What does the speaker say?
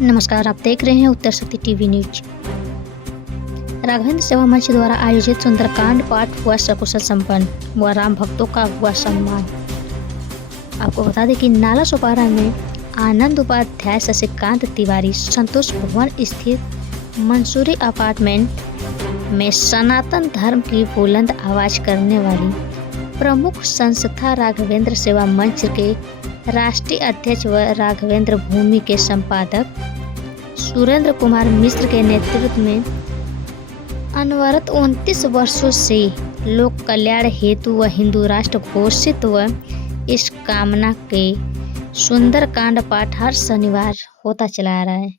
नमस्कार, आप देख रहे हैं उत्तर शक्ति टीवी न्यूज। राघवेंद्र सेवा मंच द्वारा आयोजित सुंदरकांड पाठ हुआ सकुशल संपन्न व राम भक्तों का हुआ सम्मान। आपको बता दें कि नाला सोपारा में आनंद उपाध्याय, शशिकांत तिवारी, संतोष भवन स्थित मंसूरी अपार्टमेंट में सनातन धर्म की बुलंद आवाज करने वाली प्रमुख संस्था राघवेंद्र सेवा मंच के राष्ट्रीय अध्यक्ष व राघवेंद्र भूमि के संपादक सुरेंद्र कुमार मिश्र के नेतृत्व में अनवरत 29 वर्षों से लोक कल्याण हेतु व हिंदू राष्ट्र घोषित व इस कामना के सुंदरकांड पाठ हर शनिवार होता चला आ रहा है।